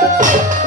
Thank you.